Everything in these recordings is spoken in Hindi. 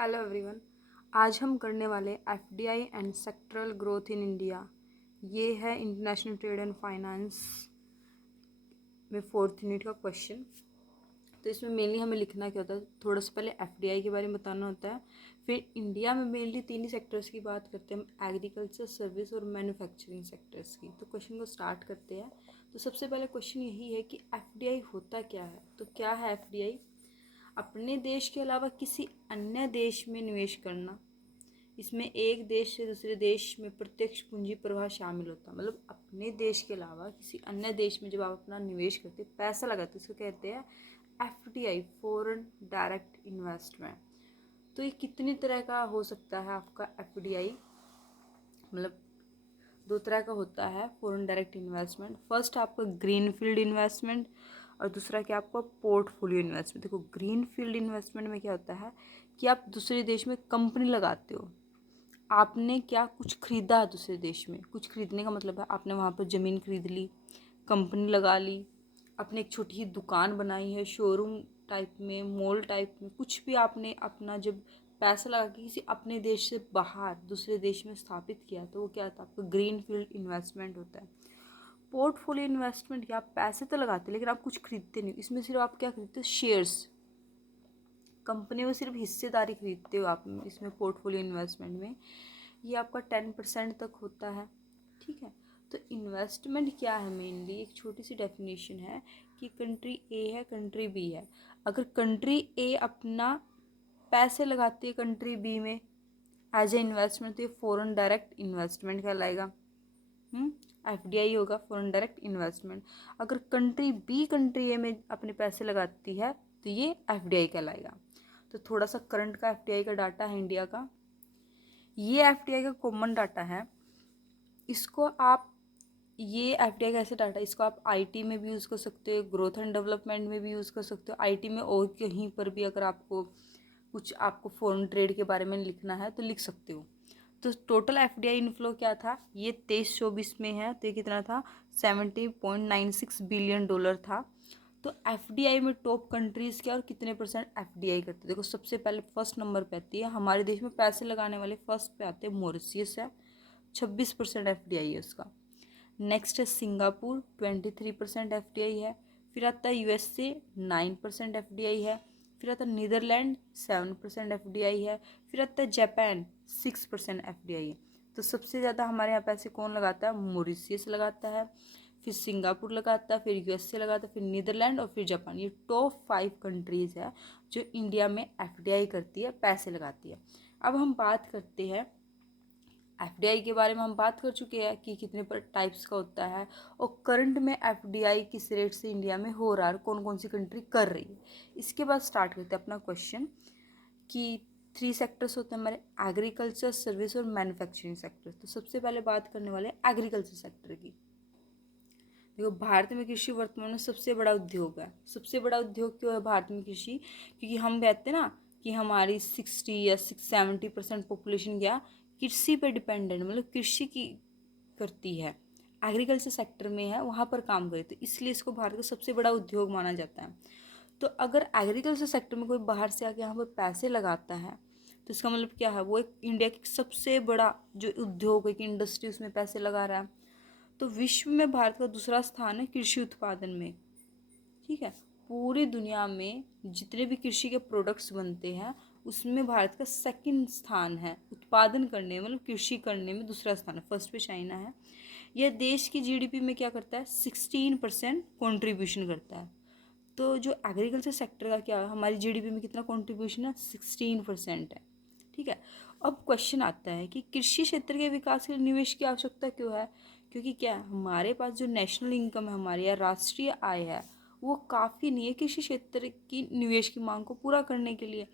Hello everyone. आज हम करने वाले FDI and sectoral growth in India. ये है इंटरनेशनल ट्रेड एंड फाइनेंस में फोर्थ यूनिट का क्वेश्चन। तो इसमें मेनली हमें लिखना क्या होता है, थोड़ा सा पहले एफडीआई के बारे में बताना होता है। फिर इंडिया में मेनली तीन ही सेक्टर्स की बात करते हैं हम, एग्रीकल्चर, सर्विस और मैन्युफैक्चरिंग सेक्टर्स की। तो क्वेश्चन को स्टार्ट करते हैं। तो सबसे पहले क्वेश्चन यही है कि एफडीआई होता क्या है। तो क्या है एफडीआई? अपने देश के अलावा किसी अन्य देश में निवेश करना। इसमें एक देश से दूसरे देश में प्रत्यक्ष पूंजी प्रवाह शामिल होता है। मतलब अपने देश के अलावा किसी अन्य देश में जब आप अपना निवेश करते, पैसा लगाते, इसको कहते हैं एफडीआई, फॉरेन डायरेक्ट इन्वेस्टमेंट। तो ये कितनी तरह का हो सकता है आपका एफडीआई? मतलब दो तरह का होता है फॉरेन डायरेक्ट इन्वेस्टमेंट। फर्स्ट आपका ग्रीन फील्ड इन्वेस्टमेंट और दूसरा क्या आपका पोर्टफोलियो इन्वेस्टमेंट। देखो, ग्रीन फील्ड इन्वेस्टमेंट में क्या होता है कि आप दूसरे देश में कंपनी लगाते हो। आपने क्या कुछ खरीदा है दूसरे देश में। कुछ खरीदने का मतलब है आपने वहाँ पर ज़मीन खरीद ली, कंपनी लगा ली, अपने एक छोटी सी दुकान बनाई है, शोरूम टाइप में, मॉल टाइप में, कुछ भी आपने अपना जब पैसा लगा के किसी अपने देश से बाहर दूसरे देश में स्थापित किया तो वो क्या होता है, आपका ग्रीन फील्ड इन्वेस्टमेंट होता है। पोर्टफोलियो इन्वेस्टमेंट क्या, आप पैसे तो लगाते लेकिन आप कुछ खरीदते नहीं, इसमें सिर्फ आप क्या खरीदते हो, शेयर्स, कंपनी में सिर्फ हिस्सेदारी खरीदते हो आप इसमें पोर्टफोलियो इन्वेस्टमेंट में। ये आपका 10% तक होता है। ठीक है। तो इन्वेस्टमेंट क्या है, मेनली एक छोटी सी डेफिनेशन है कि कंट्री ए है, कंट्री बी है। अगर कंट्री ए अपना पैसे लगाती है कंट्री बी में एज ए इन्वेस्टमेंट, तो ये फॉरेन डायरेक्ट इन्वेस्टमेंट कहलाएगा। एफडीआई होगा, फॉरेन डायरेक्ट इन्वेस्टमेंट। अगर कंट्री बी कंट्री ए में अपने पैसे लगाती है तो ये एफडीआई कहलाएगा। तो थोड़ा सा करंट का एफडीआई का डाटा है इंडिया का। ये एफडीआई का कॉमन डाटा है। इसको आप, ये एफडीआई का ऐसे डाटा, इसको आप आईटी में भी यूज़ कर सकते हो, ग्रोथ एंड डेवलपमेंट में भी यूज़ कर सकते हो, आईटी में और कहीं पर भी अगर आपको कुछ आपको फॉरेन ट्रेड के बारे में लिखना है तो लिख सकते हो। तो टोटल एफडीआई इनफ्लो क्या था, ये 23-24 में है, तो ये कितना था, $70.96 बिलियन था। तो एफडीआई में टॉप कंट्रीज़ क्या और कितने परसेंट एफडीआई करते हैं। देखो, सबसे पहले फर्स्ट नंबर पे आती है हमारे देश में पैसे लगाने वाले, फर्स्ट पे आते हैं मॉरिशियस है, 26% एफडीआई है उसका। नेक्स्ट है सिंगापुर, 23% एफडीआई है। फिर आता है यूएसए, 9% एफडीआई है। फिर आता है नीदरलैंड, 7% एफडीआई है। फिर आता है जापान, 6% एफडीआई है। तो सबसे ज़्यादा हमारे यहाँ पैसे कौन लगाता है, मॉरिशियस लगाता है, फिर सिंगापुर लगाता है, फिर यूएसए लगाता है, फिर नीदरलैंड और फिर जापान। ये टॉप 5 कंट्रीज़ है जो इंडिया में एफडीआई करती है, पैसे लगाती है। अब हम बात करते हैं एफडीआई के बारे में। हम बात कर चुके हैं कि कितने पर टाइप्स का होता है और करंट में एफडीआई किस रेट से इंडिया में हो रहा है, कौन कौन सी कंट्री कर रही है। इसके बाद स्टार्ट करते हैं अपना क्वेश्चन कि 3 सेक्टर्स होते हैं हमारे, एग्रीकल्चर, सर्विस और मैन्युफैक्चरिंग सेक्टर। तो सबसे पहले बात करने वाले एग्रीकल्चर सेक्टर की। देखो, भारत में कृषि वर्तमान में सबसे बड़ा उद्योग है। सबसे बड़ा उद्योग क्यों है भारत में कृषि? क्योंकि हम कहते हैं ना कि हमारी 60 या 70% पॉपुलेशन क्या कृषि पे डिपेंडेंट, मतलब कृषि की करती है, एग्रीकल्चर सेक्टर में है, वहाँ पर काम करे, तो इसलिए इसको भारत का सबसे बड़ा उद्योग माना जाता है। तो अगर एग्रीकल्चर सेक्टर में कोई बाहर से आके यहाँ पर पैसे लगाता है तो इसका मतलब क्या है, वो एक इंडिया की सबसे बड़ा जो उद्योग है कि इंडस्ट्री, उसमें पैसे लगा रहा है। तो विश्व में भारत का दूसरा स्थान है कृषि उत्पादन में। ठीक है। पूरी दुनिया में जितने भी कृषि के प्रोडक्ट्स बनते हैं उसमें भारत का सेकंड स्थान है, उत्पादन करने में, मतलब कृषि करने में दूसरा स्थान है, फर्स्ट पे चाइना है। यह देश की जीडीपी में क्या करता है, 16% कॉन्ट्रीब्यूशन करता है। तो जो एग्रीकल्चर सेक्टर का क्या है, हमारी जीडीपी में कितना कॉन्ट्रीब्यूशन है, 16% है। ठीक है। अब क्वेश्चन आता है कि कृषि क्षेत्र के विकास के लिए निवेश की आवश्यकता क्यों है? क्योंकि क्या है, हमारे पास जो नेशनल इनकम है हमारी या राष्ट्रीय आय है वो काफ़ी नहीं है कृषि क्षेत्र की निवेश की मांग को पूरा करने के लिए,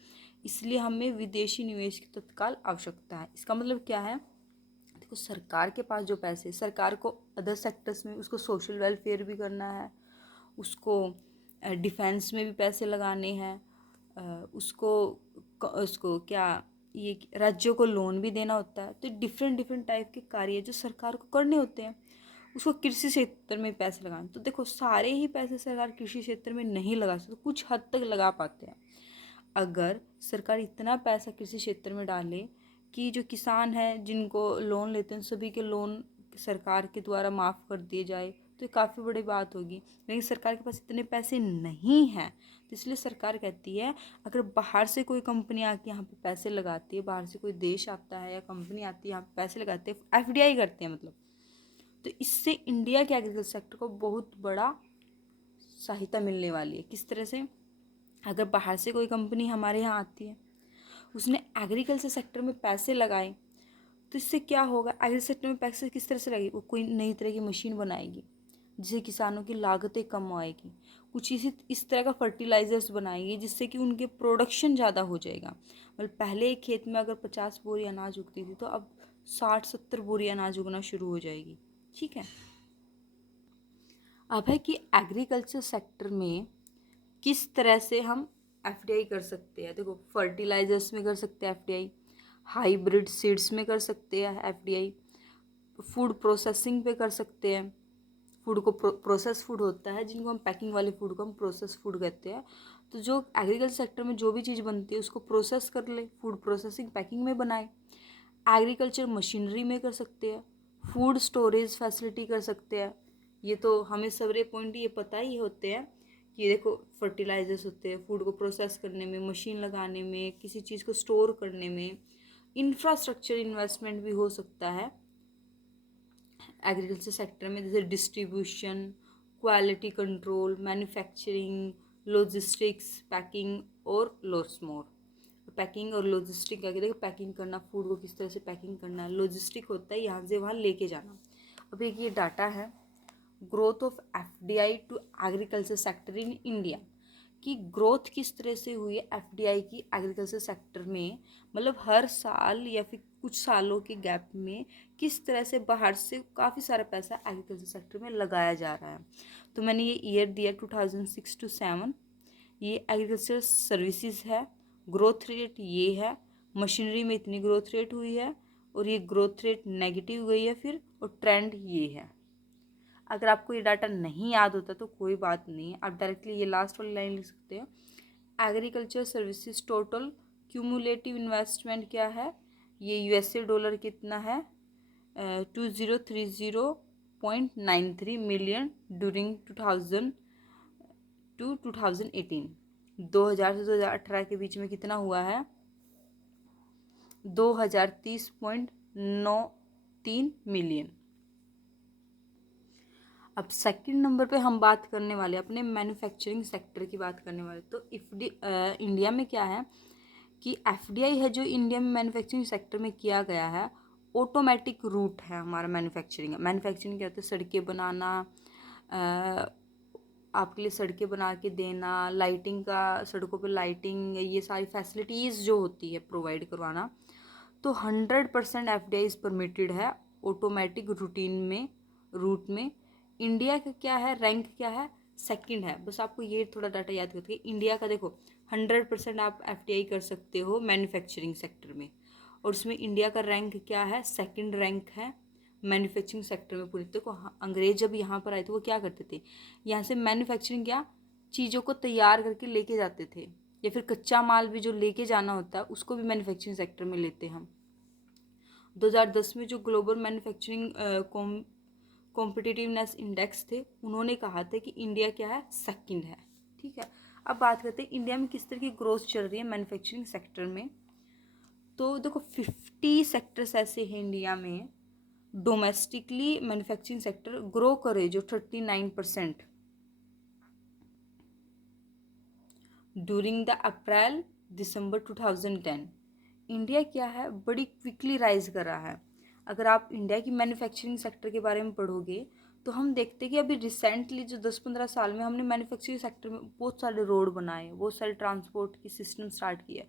इसलिए हमें विदेशी निवेश की तत्काल आवश्यकता है। इसका मतलब क्या है, देखो, सरकार के पास जो पैसे, सरकार को अदर सेक्टर्स में उसको सोशल वेलफेयर भी करना है, उसको डिफेंस में भी पैसे लगाने हैं, उसको उसको क्या, ये राज्यों को लोन भी देना होता है। तो डिफरेंट डिफरेंट टाइप के कार्य जो सरकार को करने होते हैं, उसको कृषि क्षेत्र में पैसे लगाने। तो देखो, सारे ही पैसे सरकार कृषि क्षेत्र में नहीं लगा सकते, कुछ हद तक लगा पाते हैं। अगर सरकार इतना पैसा कृषि क्षेत्र में डाले कि जो किसान हैं जिनको लोन लेते हैं सभी के लोन सरकार के द्वारा माफ़ कर दिए जाए तो ये काफ़ी बड़ी बात होगी। लेकिन सरकार के पास इतने पैसे नहीं हैं, तो इसलिए सरकार कहती है अगर बाहर से कोई कंपनी आके यहाँ पे पैसे लगाती है, बाहर से कोई देश आता है या कंपनी आती है यहाँ पे पैसे लगाते हैं, एफडीआई करते हैं मतलब, तो इससे इंडिया के एग्रीकल्चर सेक्टर को बहुत बड़ा सहायता मिलने वाली है। किस तरह से? अगर बाहर से कोई कंपनी हमारे यहाँ आती है, उसने एग्रीकल्चर सेक्टर में पैसे लगाए, तो इससे क्या होगा? एग्रीकल्चर सेक्टर में पैसे किस तरह से लगेगी? वो कोई नई तरह की मशीन बनाएगी जिससे किसानों की लागतें कम आएगी, कुछ इस तरह का फर्टिलाइजर्स बनाएगी जिससे कि उनके प्रोडक्शन ज़्यादा हो जाएगा। मतलब पहले एक खेत में अगर 50 बोरी अनाज उगती थी तो अब 60-70 बोरी अनाज उगना शुरू हो जाएगी। ठीक है। अब है कि एग्रीकल्चर सेक्टर में किस तरह से हम एफडीआई कर सकते हैं। देखो, फर्टिलाइजर्स में कर सकते हैं एफडीआई, हाइब्रिड सीड्स में कर सकते हैं एफडीआई, फूड प्रोसेसिंग पे कर सकते हैं। फूड को प्रोसेस फूड होता है जिनको हम पैकिंग वाले फूड को हम प्रोसेस फूड कहते हैं। तो जो एग्रीकल्चर सेक्टर में जो भी चीज़ बनती है उसको प्रोसेस कर ले, फूड प्रोसेसिंग पैकिंग में बनाए। एग्रीकल्चर मशीनरी में कर सकते हैं, फूड स्टोरेज फैसिलिटी कर सकते हैं। ये तो हमें सारे पॉइंट ये पता ही होते हैं कि देखो फर्टिलाइजर्स होते हैं, फूड को प्रोसेस करने में, मशीन लगाने में, किसी चीज़ को स्टोर करने में। इंफ्रास्ट्रक्चर इन्वेस्टमेंट भी हो सकता है एग्रीकल्चर सेक्टर में, जैसे distribution, quality control, manufacturing, logistics, packing और लॉट्स मोर। पैकिंग और लॉजिस्टिक क्या कहते हैं? पैकिंग करना, फूड को किस तरह से पैकिंग करना। लॉजिस्टिक होता है यहाँ से वहाँ लेके जाना। अब एक ये डाटा है growth of FDI to agriculture sector in India, कि ग्रोथ किस तरह से हुई है एफडीआई की एग्रीकल्चर सेक्टर में, मतलब हर साल या फिर कुछ सालों के गैप में किस तरह से बाहर से काफ़ी सारा पैसा एग्रीकल्चर सेक्टर में लगाया जा रहा है। तो मैंने ये ईयर दिया 2006 to 7। ये एग्रीकल्चर सर्विसेज है, ग्रोथ रेट ये है, मशीनरी में इतनी ग्रोथ रेट हुई है और ये ग्रोथ रेट नेगेटिव गई है फिर, और ट्रेंड ये है। अगर आपको ये डाटा नहीं याद होता तो कोई बात नहीं, आप डायरेक्टली ये लास्ट वाली लाइन लिख सकते हैं। Agriculture services total cumulative investment क्या है? ये यूएसए डॉलर कितना है? 2030.93 मिलियन ड्यूरिंग 2000 टू 2018। 2000 से 2018 के बीच में कितना हुआ है? 2030.93 मिलियन। अब सेकंड नंबर पे हम बात करने वाले अपने मैन्युफैक्चरिंग सेक्टर की बात करने वाले। तो इंडिया में क्या है कि एफडीआई है जो इंडिया में मैन्युफैक्चरिंग सेक्टर में किया गया है, ऑटोमेटिक रूट है हमारा मैन्युफैक्चरिंग। मैन्युफैक्चरिंग क्या होता है? सड़कें बनाना, आपके लिए सड़कें बना के देना, लाइटिंग का, सड़कों पे लाइटिंग, ये सारी फैसिलिटीज़ जो होती है प्रोवाइड करवाना। तो 100% एफडीआई इज़ परमिटेड है ऑटोमेटिक रूटीन में, रूट में। इंडिया का क्या है रैंक, क्या है? सेकंड है। बस आपको ये थोड़ा डाटा याद करके, इंडिया का देखो 100% आप एफडीआई कर सकते हो मैन्युफैक्चरिंग सेक्टर में, और उसमें इंडिया का रैंक क्या है? सेकंड रैंक है मैन्युफैक्चरिंग सेक्टर में पूरी। देखो अंग्रेज जब यहाँ पर आए थे वो क्या करते थे? यहाँ से मैन्युफैक्चरिंग क्या चीज़ों को तैयार करके लेके जाते थे, या फिर कच्चा माल भी जो लेके जाना होता है उसको भी मैन्युफैक्चरिंग सेक्टर में लेते हैं हम। 2010 में जो ग्लोबल मैन्युफैक्चरिंग कॉम्पिटिटिवनेस इंडेक्स थे, उन्होंने कहा था कि इंडिया क्या है? सेकंड है। ठीक है। अब बात करते हैं इंडिया में किस तरह की ग्रोथ चल रही है मैन्युफैक्चरिंग सेक्टर में। तो देखो 50 सेक्टर्स ऐसे हैं इंडिया में डोमेस्टिकली मैन्युफैक्चरिंग सेक्टर ग्रो करे, जो 39% during the April December 2010। India क्या है? बड़ी क्विकली राइज कर रहा है। अगर आप इंडिया की मैन्युफैक्चरिंग सेक्टर के बारे में पढ़ोगे तो हम देखते हैं कि अभी रिसेंटली जो 10-15 साल में हमने मैन्युफैक्चरिंग सेक्टर में बहुत सारे रोड बनाए, बहुत सारे ट्रांसपोर्ट की सिस्टम स्टार्ट किया,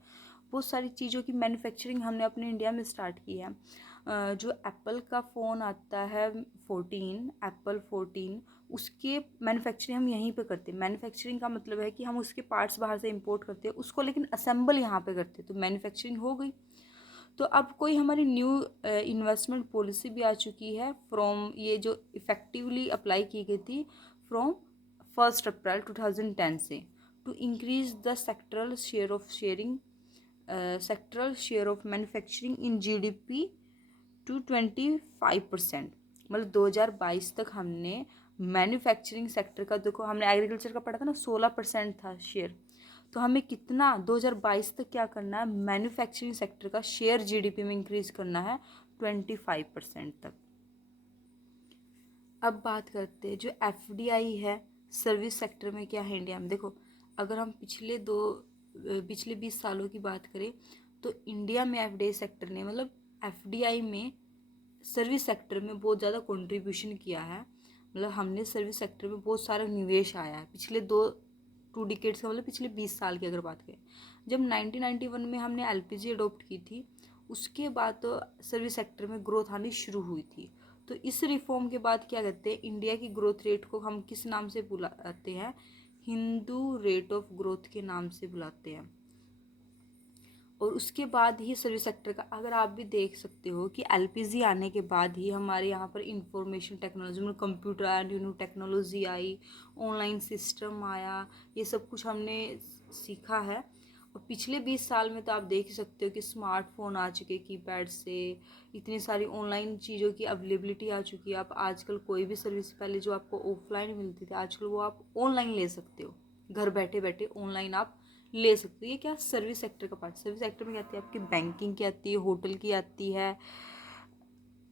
बहुत सारी चीज़ों की मैन्युफैक्चरिंग हमने अपने इंडिया में स्टार्ट की है। जो एप्पल का फ़ोन आता है 14, एप्पल 14, उसके मैन्युफैक्चरिंग हम यहीं पे करते हैं। मैन्युफैक्चरिंग का मतलब है कि हम उसके पार्ट्स बाहर से इंपोर्ट करते हैं, उसको लेकिन असेंबल यहाँ पे करते हैं, तो मैन्युफैक्चरिंग हो गई। तो अब कोई हमारी न्यू इन्वेस्टमेंट पॉलिसी भी आ चुकी है फ्रॉम, ये जो इफ़ेक्टिवली अप्लाई की गई थी फ्रॉम 1 अप्रैल 2010 से to increase the sectoral share of manufacturing in GDP to 25%। मतलब 2022 तक हमने मैन्युफैक्चरिंग सेक्टर का, देखो हमने एग्रीकल्चर का पढ़ा था ना, 16% था शेयर, तो हमें कितना 2022 तक क्या करना है, मैन्युफैक्चरिंग सेक्टर का शेयर GDP में इंक्रीज करना है 25% तक। अब बात करते हैं जो FDI है सर्विस सेक्टर में क्या है इंडिया में। देखो अगर हम पिछले 20 सालों की बात करें तो इंडिया में FDI सेक्टर ने, मतलब FDI में सर्विस सेक्टर में बहुत ज़्यादा कंट्रीब्यूशन किया है। मतलब हमने सर्विस सेक्टर में बहुत सारा निवेश आया है पिछले टू डिकेड्स का, मतलब पिछले 20 साल की अगर बात करें। जब 1991 में हमने LPG अडोप्ट की थी उसके बाद तो सर्विस सेक्टर में ग्रोथ आनी शुरू हुई थी। तो इस रिफॉर्म के बाद क्या कहते हैं, इंडिया की ग्रोथ रेट को हम किस नाम से बुलाते हैं, हिंदू रेट ऑफ ग्रोथ के नाम से बुलाते हैं। और उसके बाद ही सर्विस सेक्टर का, अगर आप भी देख सकते हो कि LPG आने के बाद ही हमारे यहाँ पर इंफॉर्मेशन टेक्नोलॉजी में कंप्यूटर आया, न्यू टेक्नोलॉजी आई, ऑनलाइन सिस्टम आया, ये सब कुछ हमने सीखा है। और पिछले 20 साल में तो आप देख सकते हो कि स्मार्टफोन आ चुके, कीपैड से इतनी सारी ऑनलाइन चीज़ों की अवेलेबिलिटी आ चुकी है। आप आजकल कोई भी सर्विस पहले जो आपको ऑफलाइन मिलती थी आजकल वो आप ऑनलाइन ले सकते हो, घर बैठे बैठे ऑनलाइन आप ले सकते हो। ये क्या, सर्विस सेक्टर का पार्ट। सर्विस सेक्टर में क्या आती है आपकी, बैंकिंग की आती है, होटल की आती है,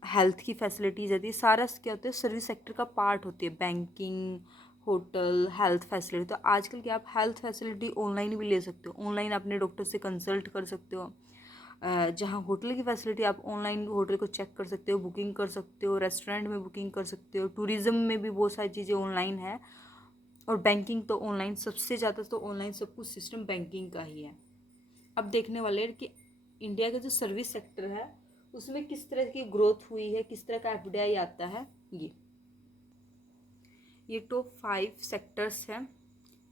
हेल्थ की फैसिलिटीज आती है, सारा क्या होता है सर्विस सेक्टर का पार्ट होती है, बैंकिंग, होटल, हेल्थ फैसिलिटी। तो आजकल क्या आप हेल्थ फैसिलिटी ऑनलाइन भी ले सकते हो, ऑनलाइन अपने डॉक्टर से कंसल्ट कर सकते हो। जहाँ होटल की फैसिलिटी आप ऑनलाइन होटल को चेक कर सकते हो, बुकिंग कर सकते हो, रेस्टोरेंट में बुकिंग कर सकते हो, टूरिज्म में भी बहुत सारी चीज़ें ऑनलाइन है। और बैंकिंग तो ऑनलाइन, सबसे ज़्यादा तो ऑनलाइन सब कुछ सिस्टम बैंकिंग का ही है। अब देखने वाले कि इंडिया का जो सर्विस सेक्टर है उसमें किस तरह की ग्रोथ हुई है, किस तरह का FDI आता है। ये टॉप 5 सेक्टर्स हैं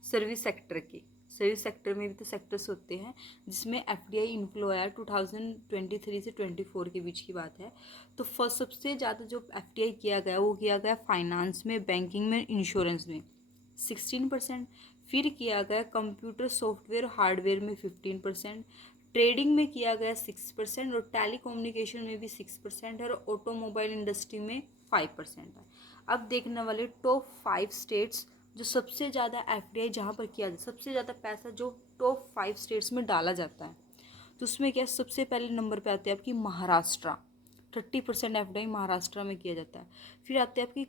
सर्विस सेक्टर के। सर्विस सेक्टर में भी तो सेक्टर्स होते हैं जिसमें FDI इन्फ्लो आया 2023 से 24 के बीच की बात है। तो फर्स्ट सबसे ज़्यादा जो FDI किया गया वो किया गया फाइनेंस में, बैंकिंग में, इंश्योरेंस में 16%। फिर किया गया कंप्यूटर सॉफ्टवेयर हार्डवेयर में 15%, ट्रेडिंग में किया गया 6%, और टेलीकम्युनिकेशन में भी 6% है, और ऑटोमोबाइल इंडस्ट्री में 5% है। अब देखने वाले टॉप 5 स्टेट्स जो सबसे ज़्यादा FDI जहाँ पर किया जाता है, सबसे ज़्यादा पैसा जो टॉप 5 स्टेट्स में डाला जाता है, तो उसमें क्या सबसे पहले नंबर पे आती है आपकी महाराष्ट्र, 30% FDI महाराष्ट्र में किया जाता है। फिर आते हैं आपकी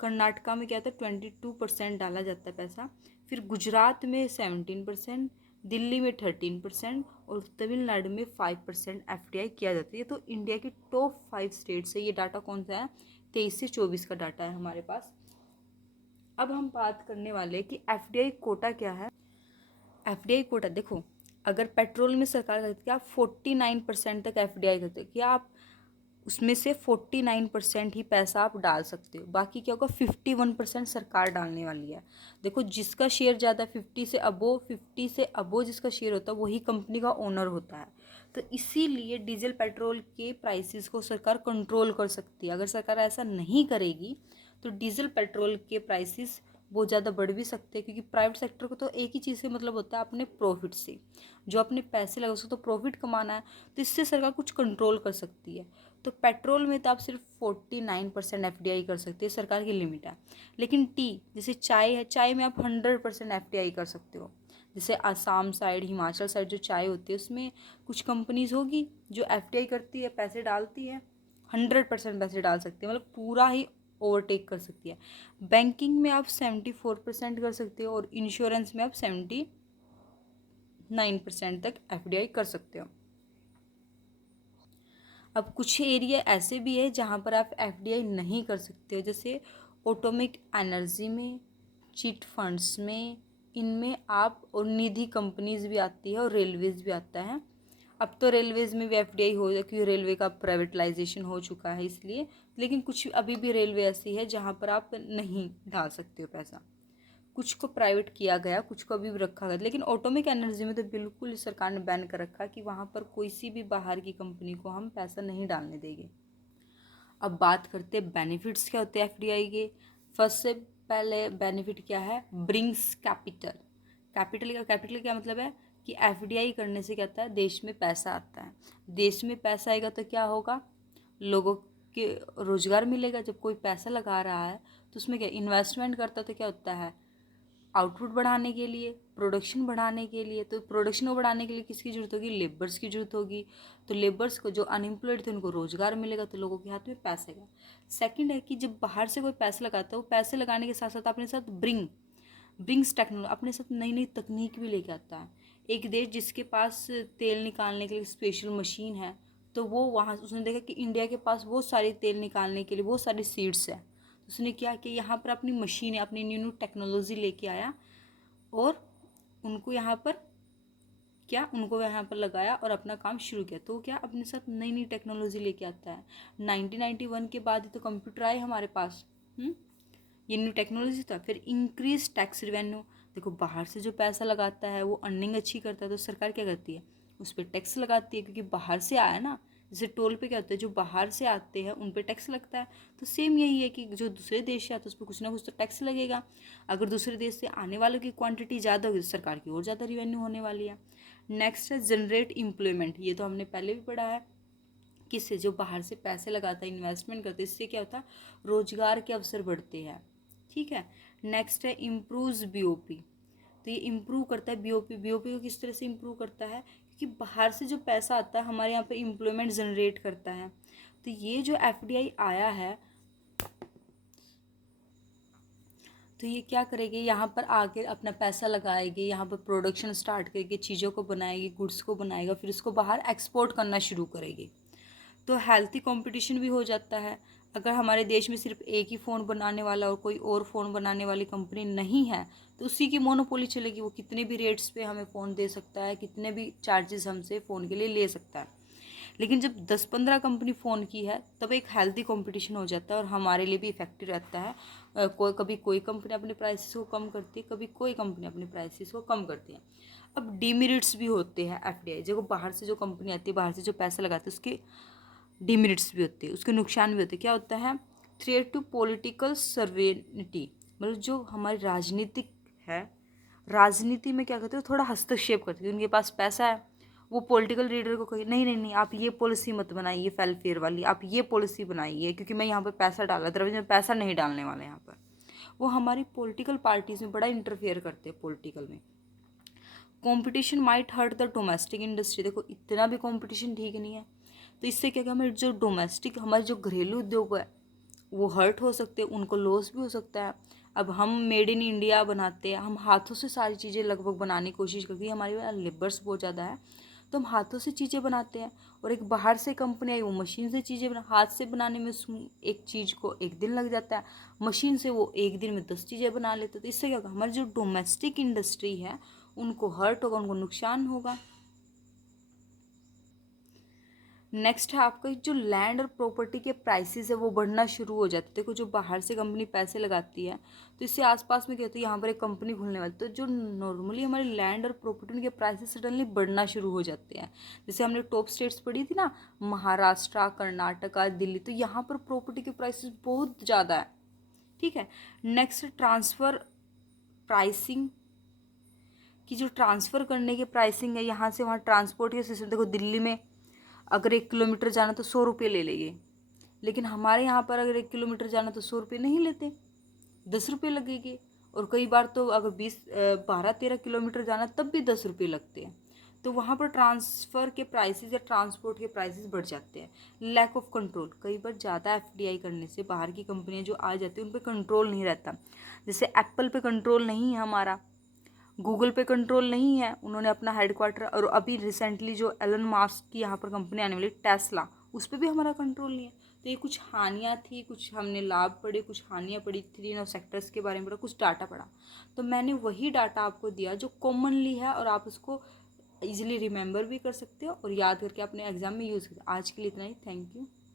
कर्नाटका में क्या होता है 22% डाला जाता है पैसा। फिर गुजरात में 17%, दिल्ली में 13%, और तमिलनाडु में 5% FDI किया जाता है। ये तो इंडिया की टॉप 5 स्टेट्स है। ये डाटा कौन सा है, 23 से 24 का डाटा है हमारे पास। अब हम बात करने वाले कि FDI कोटा क्या है। FDI कोटा देखो, अगर पेट्रोल में सरकार कहती है आप 49% तक FDI करते हो, क्या आप उसमें से 49% ही पैसा आप डाल सकते हो, बाकी क्या होगा 51% सरकार डालने वाली है। देखो जिसका शेयर ज़्यादा 50 से अबो जिसका शेयर होता है वही कंपनी का ओनर होता है। तो इसीलिए डीजल पेट्रोल के प्राइसेस को सरकार कंट्रोल कर सकती है। अगर सरकार ऐसा नहीं करेगी तो डीजल पेट्रोल के प्राइसेस बहुत ज़्यादा बढ़ भी सकते हैं, क्योंकि प्राइवेट सेक्टर को तो एक ही चीज़ से मतलब होता है अपने प्रॉफिट से, जो अपने पैसे लगा उसको तो प्रॉफिट कमाना है, तो इससे सरकार कुछ कंट्रोल कर सकती है। तो पेट्रोल में तो आप सिर्फ 49% FDI कर सकते हैं, सरकार की लिमिट है। लेकिन टी जैसे चाय है, चाय में आप 100% FDI कर सकते हो। जैसे आसाम साइड, हिमाचल साइड जो चाय होती है उसमें कुछ कंपनीज होगी जो FDI करती है, पैसे डालती है, 100% पैसे डाल सकती है, मतलब पूरा ही ओवरटेक कर सकती है। बैंकिंग में आप 74% कर सकते हो, और इंश्योरेंस में आप 79% तक FDI कर सकते हो। अब कुछ एरिया ऐसे भी है जहाँ पर आप FDI नहीं कर सकते हो, जैसे ऑटोमिक एनर्जी में, चिट फंड्स में, इनमें आप, और निधि कंपनीज भी आती है, और रेलवेज भी आता है। अब तो रेलवेज में भी FDI हो जाए क्योंकि रेलवे का प्राइवेटलाइजेशन हो चुका है इसलिए। लेकिन कुछ अभी भी रेलवे ऐसी है जहाँ पर आप नहीं डाल सकते हो पैसा। कुछ को प्राइवेट किया गया, कुछ को अभी भी रखा गया, लेकिन ऑटोमिक एनर्जी में तो बिल्कुल सरकार ने बैन कर रखा कि वहाँ पर कोई सी भी बाहर की कंपनी को हम पैसा नहीं डालने देंगे। अब बात करते हैं बेनिफिट्स क्या होते हैं FDI के। फर्स्ट से पहले बेनिफिट क्या है, ब्रिंग्स कैपिटल। कैपिटल क्या मतलब है कि एफडीआई करने से क्या होता है, देश में पैसा आता है। देश में पैसा आएगा तो क्या होगा, लोगों के रोजगार मिलेगा। जब कोई पैसा लगा रहा है तो उसमें क्या इन्वेस्टमेंट करता है तो क्या होता है, आउटपुट बढ़ाने के लिए, प्रोडक्शन बढ़ाने के लिए। तो प्रोडक्शन को बढ़ाने के लिए किसकी जरूरत होगी, लेबर्स की जरूरत होगी। तो लेबर्स को जो अनएम्प्लॉयड थे उनको रोजगार मिलेगा, तो लोगों के हाथ में पैसे का। सेकंड है कि जब बाहर से कोई पैसे लगाता है, वो पैसे लगाने के साथ साथ अपने साथ ब्रिंग्स टेक्नोलॉजी, अपने साथ नई नई तकनीक भी लेके आता है। एक देश जिसके पास तेल निकालने के लिए स्पेशल मशीन है, तो वो वहाँ उसने देखा कि इंडिया के पास बहुत सारी तेल निकालने के लिए बहुत सारी सीड्स है। तो उसने क्या कि यहाँ पर अपनी मशीन, अपनी न्यू न्यू टेक्नोलॉजी लेके आया और उनको यहाँ पर लगाया और अपना काम शुरू किया। तो क्या अपने साथ नई नई टेक्नोलॉजी लेके आता है। 1991 के बाद ही तो कंप्यूटर आए हमारे पास। ये न्यू टेक्नोलॉजी था। फिर इंक्रीज टैक्स रिवेन्यू, देखो बाहर से जो पैसा लगाता है वो अर्निंग अच्छी करता है, तो सरकार क्या करती है, उस पर टैक्स लगाती है, क्योंकि बाहर से आया ना। जैसे टोल पे क्या होता है, जो बाहर से आते हैं उन पे टैक्स लगता है। तो सेम यही है कि जो दूसरे देश से आते हैं उस पर कुछ ना कुछ तो टैक्स लगेगा। अगर दूसरे देश से आने वालों की क्वांटिटी ज़्यादा होगी तो सरकार की और ज़्यादा रिवेन्यू होने वाली है। नेक्स्ट है जनरेट एम्प्लॉयमेंट, ये तो हमने पहले भी पढ़ा है। किससे, जो बाहर से पैसे लगाता है, इन्वेस्टमेंट करते हैं, इससे क्या होता है, रोजगार के अवसर बढ़ते हैं। ठीक है। नेक्स्ट है इम्प्रूव्स बीओपी, तो ये इम्प्रूव करता है बीओपी को किस तरह से इम्प्रूव करता है, क्योंकि बाहर से जो पैसा आता है हमारे यहाँ पे एम्प्लॉयमेंट जनरेट करता है। तो ये जो एफडीआई आया है, तो ये क्या करेगी, यहाँ पर आके अपना पैसा लगाएगी, यहाँ पर प्रोडक्शन स्टार्ट करेगी, चीज़ों को बनाएगी, गुड्स को बनाएगा, फिर उसको बाहर एक्सपोर्ट करना शुरू करेगी। तो हेल्थी कंपटीशन भी हो जाता है। अगर हमारे देश में सिर्फ एक ही फ़ोन बनाने वाला और कोई और फ़ोन बनाने वाली कंपनी नहीं है, तो उसी की मोनोपोली चलेगी। वो कितने भी रेट्स पे हमें फ़ोन दे सकता है, कितने भी चार्जेस हमसे फ़ोन के लिए ले सकता है। लेकिन जब 10-15 कंपनी फ़ोन की है तब एक हेल्दी कंपटीशन हो जाता है और हमारे लिए भी इफेक्टिव रहता है। कभी कोई कंपनी अपने प्राइसेस को कम करती है, कभी कोई कंपनी अपने प्राइसेस को कम करती है। अब डीमेरिट्स भी होते हैं एफडीआई, जो बाहर से जो कंपनी आती है, बाहर से जो पैसा लगाते हैं, उसके डिमेरिट्स भी होते हैं, उसके नुकसान भी होते हैं। क्या होता है, थ्रेट टू पॉलिटिकल सर्वेनिटी, मतलब जो हमारी राजनीतिक है, राजनीति में क्या करते हैं, थोड़ा हस्तक्षेप करते हैं। उनके पास पैसा है, वो पॉलिटिकल लीडर को कहे नहीं नहीं नहीं आप ये पॉलिसी मत बनाइए फेलफेयर वाली, आप ये पॉलिसी बनाइए, क्योंकि मैं यहाँ पर पैसा डाला, अदरवाइज मैं पैसा नहीं डालने वाला यहाँ पर। वो हमारी पॉलिटिकल पार्टीज में बड़ा इंटरफेयर करते हैं पॉलिटिकल में। Competition might hurt the domestic industry, देखो इतना भी कंपटीशन ठीक नहीं है। तो इससे क्या हमारे जो डोमेस्टिक, हमारे जो घरेलू उद्योग है वो हर्ट हो सकते हैं, उनको लॉस भी हो सकता है। अब हम मेड इन इंडिया बनाते हैं, हम हाथों से सारी चीज़ें लगभग बनाने की कोशिश करते हैं, हमारे पास लेबर्स बहुत ज़्यादा है, तो हम हाथों से चीज़ें बनाते हैं। और एक बाहर से कंपनी आई, वो मशीन से चीज़ें हाथ से बनाने में एक चीज़ को एक दिन लग जाता है, मशीन से वो एक दिन में 10 चीज़ें बना लेते हैं। तो इससे क्या होगा, हमारी जो डोमेस्टिक इंडस्ट्री है उनको हर्ट होगा, उनको नुकसान होगा। नेक्स्ट है आपका जो लैंड और प्रॉपर्टी के प्राइसेस है वो बढ़ना शुरू हो जाते हैं। देखो जो बाहर से कंपनी पैसे लगाती है तो इससे आसपास में क्या होता है, यहाँ पर एक कंपनी खुलने वाली, तो जो नॉर्मली हमारे लैंड और प्रॉपर्टी के प्राइसेस सडनली बढ़ना शुरू हो जाते हैं। जैसे हमने टॉप स्टेट्स पढ़ी थी ना, महाराष्ट्र, कर्नाटका, दिल्ली, तो यहाँ पर प्रॉपर्टी के प्राइसेस बहुत ज़्यादा है। ठीक है। नेक्स्ट ट्रांसफ़र प्राइसिंग, कि जो ट्रांसफ़र करने के प्राइसिंग है, यहाँ से वहाँ ट्रांसपोर्ट के सिस्टम, देखो दिल्ली में अगर 1 किलोमीटर जाना तो 100 रुपये ले लेंगे, लेकिन हमारे यहाँ पर अगर 1 किलोमीटर जाना तो 100 रुपये नहीं लेते, 10 रुपये लगेंगे। और कई बार तो अगर 12-13 किलोमीटर जाना तब भी 10 रुपये लगते हैं। तो वहाँ पर ट्रांसफ़र के प्राइसेस या ट्रांसपोर्ट के प्राइसेस बढ़ जाते हैं। लैक ऑफ कंट्रोल, कई बार ज़्यादा एफडीआई करने से बाहर की कंपनियाँ जो आ जाती हैं उन पर कंट्रोल नहीं रहता। जैसे एप्पल पे कंट्रोल नहीं है हमारा, गूगल पे कंट्रोल नहीं है, उन्होंने अपना हेडक्वार्टर, और अभी रिसेंटली जो एलन मास्क की यहाँ पर कंपनी आने वाली टेस्ला, उस पर भी हमारा कंट्रोल नहीं है। तो ये कुछ हानियाँ थी, कुछ हमने लाभ पढ़े, कुछ हानियाँ पढ़ी, तीनों सेक्टर्स के बारे में पढ़ा, कुछ डाटा पढ़ा। तो मैंने वही डाटा आपको दिया जो कॉमनली है और आप उसको इजीली रिमेंबर भी कर सकते हो और याद करके अपने एग्जाम में यूज़ कर। आज के लिए इतना ही, थैंक यू।